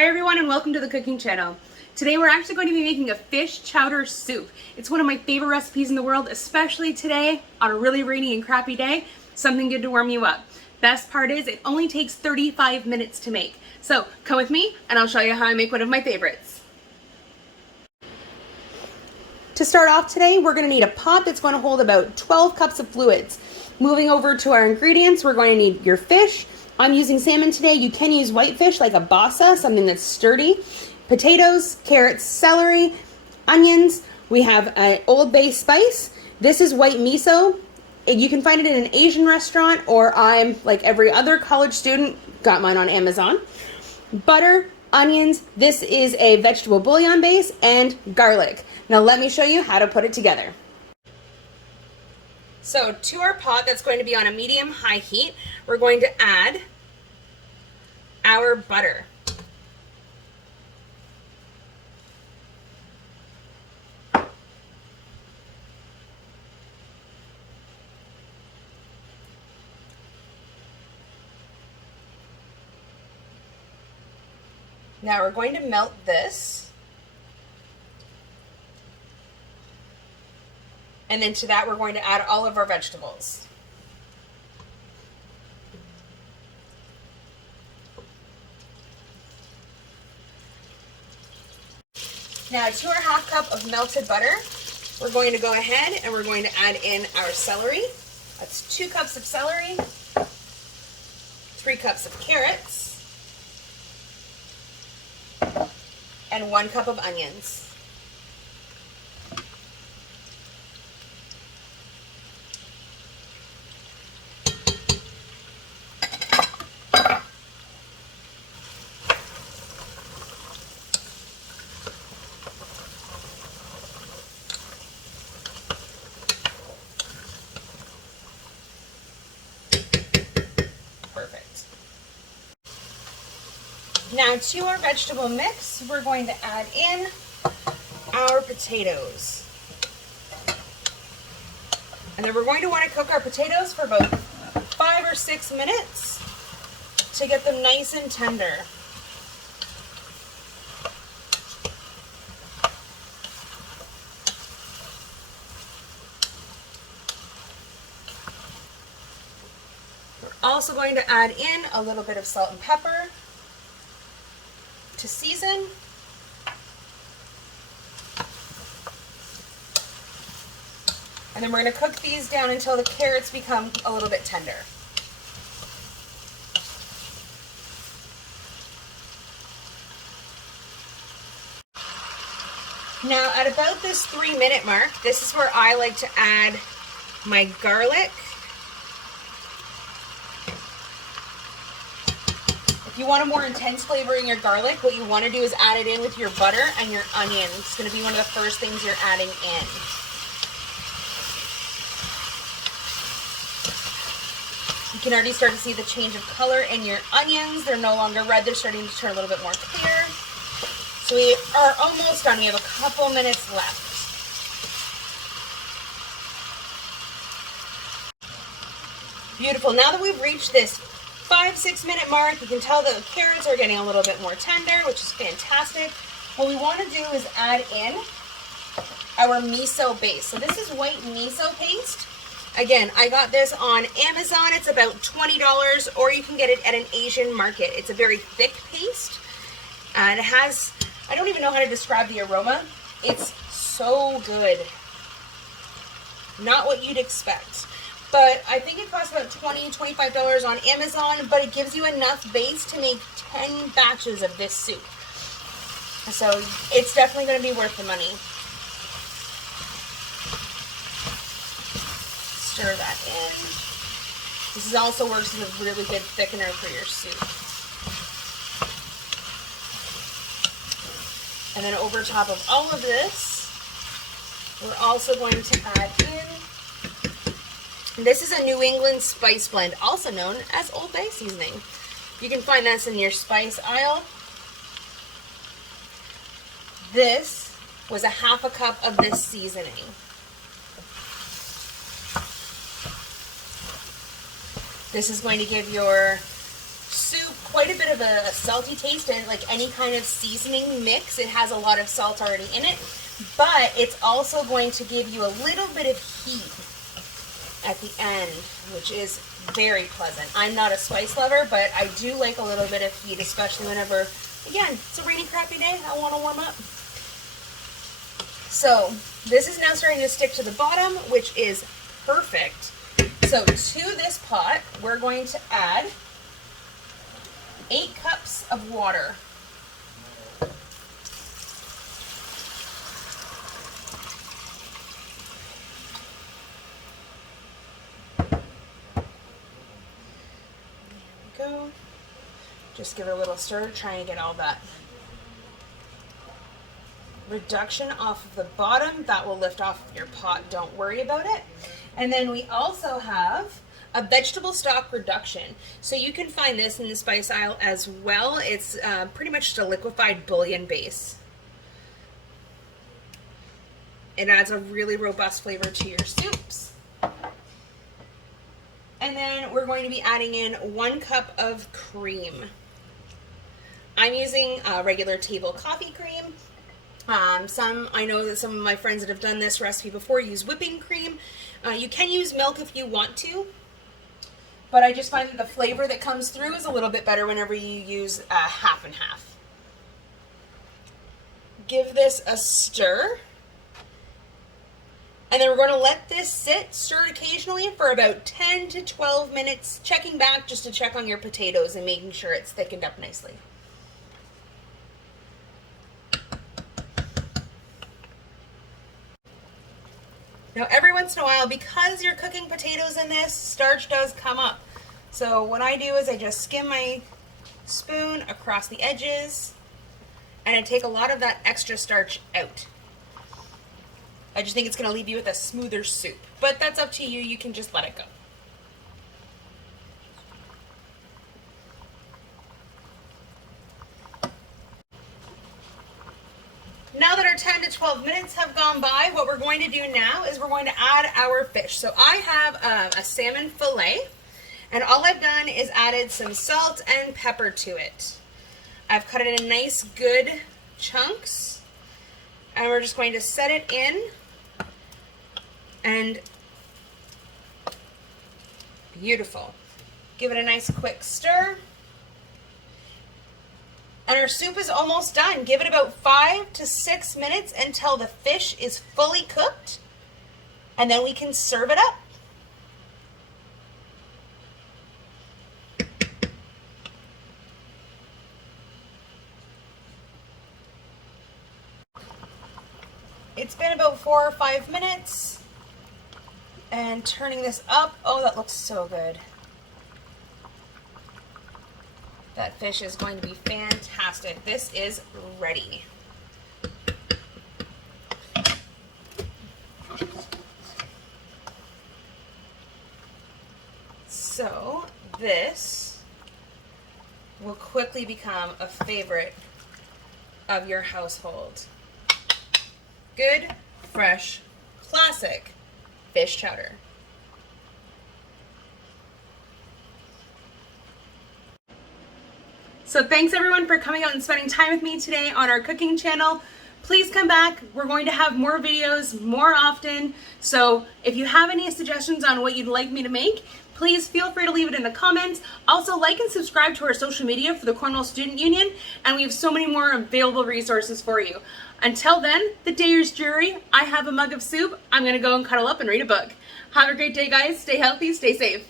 Hi everyone and welcome to the cooking channel. Today we're actually going to be making a fish chowder soup. It's one of my favorite recipes in the world, especially today on a really rainy and crappy day. Something good to warm you up. Best part is it only takes 35 minutes to make. So come with me and I'll show you how I make one of my favorites. To start off today, we're going to need a pot that's going to hold about 12 cups of fluids. Moving over to our ingredients, we're going to need your fish. I'm using salmon today. You can use whitefish like a basa, something that's sturdy. Potatoes, carrots, celery, onions. We have an Old Bay spice. This is white miso. You can find it in an Asian restaurant, or I'm like every other college student, got mine on Amazon. Butter, onions. This is a vegetable bouillon base, and garlic. Now let me show you how to put it together. So to our pot that's going to be on a medium-high heat, we're going to add our butter. Now we're going to melt this. And then to that, we're going to add all of our vegetables. Now to our half cup of melted butter, we're going to go ahead and we're going to add in our celery. That's 2 cups of celery, 3 cups of carrots, and 1 cup of onions. Now to our vegetable mix, we're going to add in our potatoes. And then we're going to want to cook our potatoes for about 5 or 6 minutes to get them nice and tender. We're also going to add in a little bit of salt and pepper to season. And then we're going to cook these down until the carrots become a little bit tender. Now at about this 3-minute mark, this is where I like to add my garlic. If you want a more intense flavor in your garlic, what you want to do is add it in with your butter and your onion. It's going to be one of the first things you're adding in. You can already start to see the change of color in your onions. They're no longer red, they're starting to turn a little bit more clear. So we are almost done. We have a couple minutes left. Beautiful. Now that we've reached this 5-6 minute mark, you can tell the carrots are getting a little bit more tender, which is fantastic. What we want to do is add in our miso base. So this is white miso paste. Again, I got this on Amazon. It's about $20, or you can get it at an Asian market. It's a very thick paste, and it has, I don't even know how to describe the aroma. It's so good. Not what you'd expect. But I think it costs about $20, $25 on Amazon, but it gives you enough base to make 10 batches of this soup. So it's definitely going to be worth the money. Stir that in. This is also works as a really good thickener for your soup. And then over top of all of this, we're also going to add in, this is a New England spice blend, also known as Old Bay seasoning. You can find this in your spice aisle. This was a half a cup of this seasoning. This is going to give your soup quite a bit of a salty taste, and like any kind of seasoning mix, it has a lot of salt already in it, but it's also going to give you a little bit of heat at the end, which is very pleasant. I'm not a spice lover, but I do like a little bit of heat, especially whenever, again, it's a rainy, crappy day, I want to warm up. So this is now starting to stick to the bottom, which is perfect. So to this pot, we're going to add 8 cups of water. There we go. Just give it a little stir, try and get all that reduction off of the bottom. That will lift off your pot, don't worry about it. And then we also have a vegetable stock reduction. So you can find this in the spice aisle as well. It's pretty much just a liquefied bouillon base. It adds a really robust flavor to your soups. And then we're going to be adding in 1 cup of cream. I'm using regular table coffee cream. I know that some of my friends that have done this recipe before use whipping cream. You can use milk if you want to, but I just find that the flavor that comes through is a little bit better whenever you use half and half. Give this a stir, and then we're going to let this sit stirred occasionally for about 10 to 12 minutes, checking back just to check on your potatoes and making sure it's thickened up nicely. Now every once in a while, because you're cooking potatoes in this, starch does come up. So what I do is I just skim my spoon across the edges, and I take a lot of that extra starch out. I just think it's going to leave you with a smoother soup, but that's up to you. You can just let it go. Now that our 10 to 12 minutes have gone by, what we're going to do now is we're going to add our fish. So I have a salmon fillet, and all I've done is added some salt and pepper to it. I've cut it in nice, good chunks, and we're just going to set it in, and beautiful. Give it a nice quick stir. And our soup is almost done. Give it about 5 to 6 minutes until the fish is fully cooked, and then we can serve it up. It's been about 4 or 5 minutes, and turning this up, oh, that looks so good. That fish is going to be fantastic. This is ready. So this will quickly become a favorite of your household. Good, fresh, classic fish chowder. So thanks everyone for coming out and spending time with me today on our cooking channel. Please come back. We're going to have more videos more often. So if you have any suggestions on what you'd like me to make, please feel free to leave it in the comments. Also, like and subscribe to our social media for the Cornwall Student Union, and we have so many more available resources for you. Until then, the day is dreary. I have a mug of soup. I'm gonna go and cuddle up and read a book. Have a great day, guys. Stay healthy, stay safe.